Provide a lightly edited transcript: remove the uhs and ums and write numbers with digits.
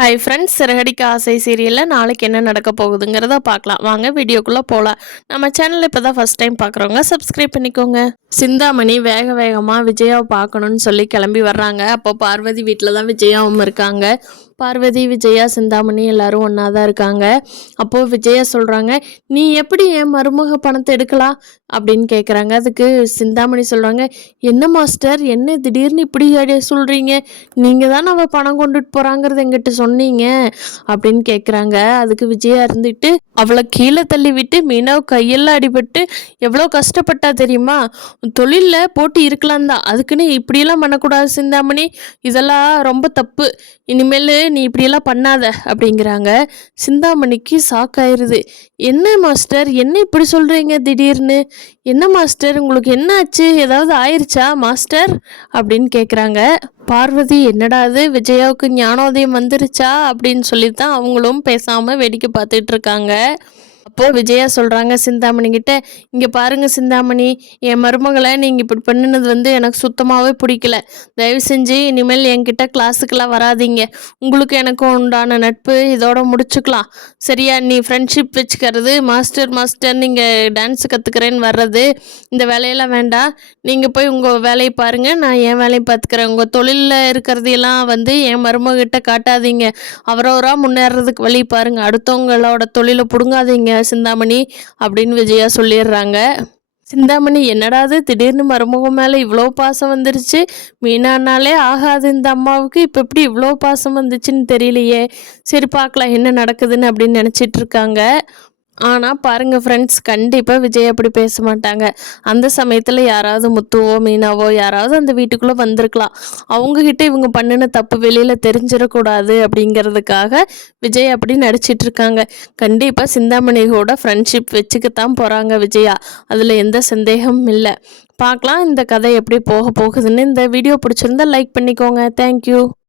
Hi friends, Siragadikka ஆசை சீரியலில் நாளைக்கு என்ன நடக்க போகுதுங்கிறத பார்க்கலாம். வாங்க வீடியோக்குள்ளே போகலாம். நம்ம சேனலில் இப்போ தான் ஃபஸ்ட் டைம் பார்க்குறவங்க சப்ஸ்கிரைப் பண்ணிக்கோங்க. சிந்தாமணி வேக வேகமாக விஜயாவை பார்க்கணுன்னு சொல்லி கிளம்பி வர்றாங்க. அப்போ பார்வதி வீட்டில் தான் விஜயாவும் இருக்காங்க. பார்வதி, விஜயா, சிந்தாமணி எல்லாரும் ஒன்றா தான் இருக்காங்க. அப்போது விஜயா சொல்கிறாங்க, நீ எப்படி என் மருமக பணத்தை எடுக்கலாம் அப்படின்னு கேட்குறாங்க. அதுக்கு சிந்தாமணி சொல்கிறாங்க, என்ன மாஸ்டர், என்ன திடீர்னு இப்படி சொல்கிறீங்க? நீங்கள் தானே அவள் பணம் கொண்டுட்டு போகிறாங்கிறது எங்கிட்ட சொன்னீங்க அப்படின்னு கேட்குறாங்க. அதுக்கு விஜயா இருந்துட்டு, அவளை கீழே தள்ளி விட்டு மீனாவை கையெல்லாம் அடிபட்டு எவ்வளோ கஷ்டப்பட்டா தெரியுமா? தொழிலில் போட்டு இருக்கலாம் தான், அதுக்குன்னு இப்படியெல்லாம் பண்ணக்கூடாது சிந்தாமணி, இதெல்லாம் ரொம்ப தப்பு, இனிமேல் நீ இப்படியெல்லாம் பண்ணாத அப்படிங்கிறாங்க. சிந்தாமணிக்கு ஷாக்காயிருது. என்ன மாஸ்டர், என்ன இப்படி சொல்கிறீங்க திடீர்னு? என்ன மாஸ்டர், உங்களுக்கு என்ன ஆச்சு, ஏதாவது ஆயிடுச்சா மாஸ்டர் அப்படின்னு கேட்குறாங்க. பார்வதி, என்னடா அது, விஜயாவுக்கு ஞானோதயம் வந்துருச்சா அப்படின்னு சொல்லி தான் அவங்களும் பேசாமல் வேடிக்கை பார்த்துட்டு இருக்காங்க. அப்போது விஜயா சொல்கிறாங்க சிந்தாமணி கிட்ட, இங்கே பாருங்கள் சிந்தாமணி, என் மருமகளை நீங்கள் இப்படி பண்ணினது எனக்கு சுத்தமாகவே பிடிக்கல. தயவு செஞ்சு இனிமேல் என்கிட்ட கிளாஸுக்கெல்லாம் வராதிங்க. உங்களுக்கு எனக்கும் உண்டான நட்பு இதோட முடிச்சுக்கலாம், சரியா? நீ ஃப்ரெண்ட்ஷிப் வச்சுக்கிறது, மாஸ்டர் நீங்கள் டான்ஸு கற்றுக்கிறேன்னு வர்றது, இந்த வேலையெல்லாம் வேண்டாம். நீங்கள் போய் உங்கள் வேலையை பாருங்கள், நான் என் வேலையை பார்த்துக்கிறேன். உங்கள் தொழிலில் இருக்கிறதையெல்லாம் என் மருமகிட்ட காட்டாதீங்க. அவரவராக முன்னேறதுக்கு வழி பாருங்கள், அடுத்தவங்களோட தொழிலை பிடுங்காதீங்க சிந்தாமணி அப்படின்னு விஜயா சொல்லிடுறாங்க. சிந்தாமணி, என்னடாது திடீர்னு மருமகம் மேலே இவ்வளோ பாசம் வந்துருச்சு, மீனானாலே ஆகாது இந்த அம்மாவுக்கு, இப்போ எப்படி இவ்வளோ பாசம் வந்துச்சுன்னு தெரியலையே, சரி பார்க்கலாம் என்ன நடக்குதுன்னு அப்படின்னு நினச்சிட்டு இருக்காங்க. ஆனால் பாருங்கள் ஃப்ரெண்ட்ஸ், கண்டிப்பாக விஜய் அப்படி பேச மாட்டாங்க. அந்த சமயத்தில் யாராவது முத்துவோ மீனாவோ யாராவது அந்த வீட்டுக்குள்ளே வந்திருக்கலாம். அவங்கக்கிட்ட இவங்க பண்ணின தப்பு வெளியில் தெரிஞ்சிடக்கூடாது அப்படிங்கிறதுக்காக விஜய் அப்படி நடிச்சிட்ருக்காங்க. கண்டிப்பாக சிந்தாமணியோட ஃப்ரெண்ட்ஷிப் வச்சுக்கத்தான் போகிறாங்க விஜயா, அதில் எந்த சந்தேகமும் இல்லை. பார்க்கலாம் இந்த கதை எப்படி போக போகுதுன்னு. இந்த வீடியோ பிடிச்சிருந்தா லைக் பண்ணிக்கோங்க. தேங்க்யூ.